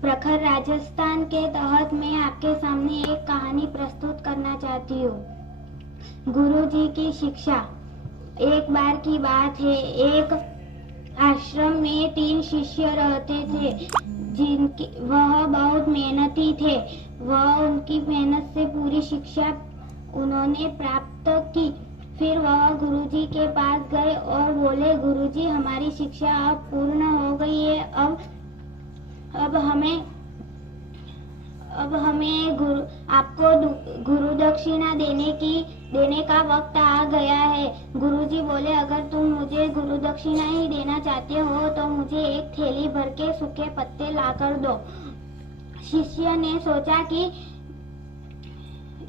प्रखर राजस्थान के तहत मैं आपके सामने एक कहानी प्रस्तुत करना चाहती हूँ। गुरुजी की शिक्षा। एक बार की बात है, एक आश्रम में 3 शिष्य रहते थे, जिनकी वह बहुत मेहनती थे। वह उनकी मेहनत से पूरी शिक्षा उन्होंने प्राप्त की। फिर वह गुरुजी के पास गए और बोले, गुरुजी, हमारी शिक्षा अब पूर्ण हो गई है। अब हमें आपको गुरु दक्षिणा देने का वक्त आ गया है। गुरुजी बोले, अगर तुम मुझे गुरु दक्षिणा ही देना चाहते हो तो मुझे एक थैली भर के सूखे पत्ते लाकर दो। शिष्य ने सोचा कि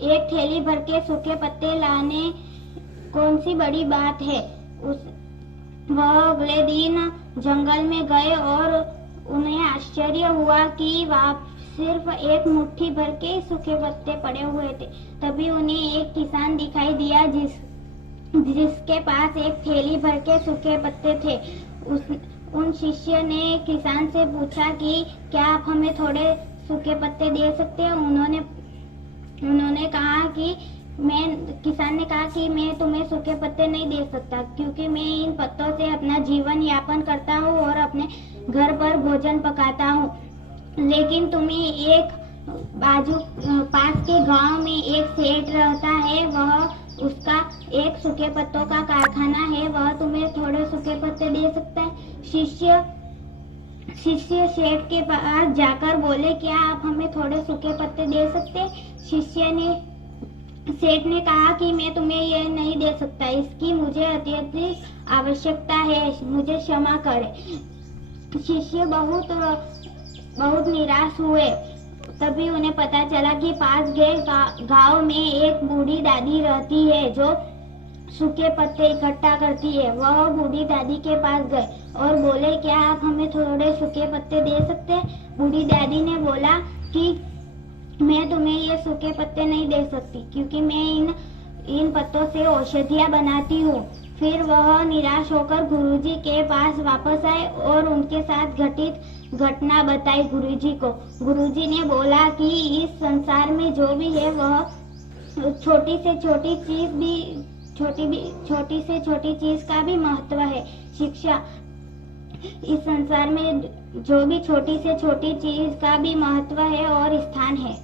एक थैली भर के सूखे पत्ते लाने कौन सी बड़ी बात है। वह अगले दिन जंगल में गए और उन्हें आश्चर्य हुआ कि वहाँ सिर्फ एक मुट्ठी भर के सूखे पत्ते पड़े हुए थे। तभी उन्हें एक किसान दिखाई दिया जिसके पास एक थैली भर के सूखे पत्ते थे। उन शिष्य ने किसान से पूछा कि क्या आप हमें थोड़े सूखे पत्ते दे सकते हैं। किसान ने कहा कि मैं तुम्हें सूखे पत्ते नहीं दे सकता, क्योंकि मैं इन पत्तों से अपना जीवन यापन करता हूँ और अपने घर पर भोजन पकाता हूँ। लेकिन तुम्हें एक पास के गांव में एक सेठ रहता है, उसका एक सूखे पत्तों का कारखाना है, वह तुम्हें थोड़े सूखे पत्ते दे सकता है। शिष्य सेठ के पास जाकर बोले, क्या आप हमें थोड़े सूखे पत्ते दे सकते। सेठ ने कहा कि मैं तुम्हें यह नहीं दे सकता, इसकी मुझे अत्यधिक आवश्यकता है, मुझे क्षमा करें। शिष्य बहुत निराश हुए। तभी उन्हें पता चला कि पास के गांव में एक बूढ़ी दादी रहती है जो सूखे पत्ते इकट्ठा करती है। वह बूढ़ी दादी के पास गए और बोले, क्या आप हमें थोड़े सूखे पत्ते दे सकते हैं। बूढ़ी दादी ने बोला कि मैं तुम्हें ये सूखे पत्ते नहीं दे सकती, क्योंकि मैं इन पत्तों से औषधियाँ बनाती हूँ। फिर वह निराश होकर गुरुजी के पास वापस आए और उनके साथ घटित घटना बताई गुरुजी को। गुरुजी ने बोला कि इस संसार में जो भी है वह छोटी से छोटी चीज का भी महत्व है। शिक्षा। इस संसार में जो भी छोटी से छोटी चीज का भी महत्व है और स्थान है।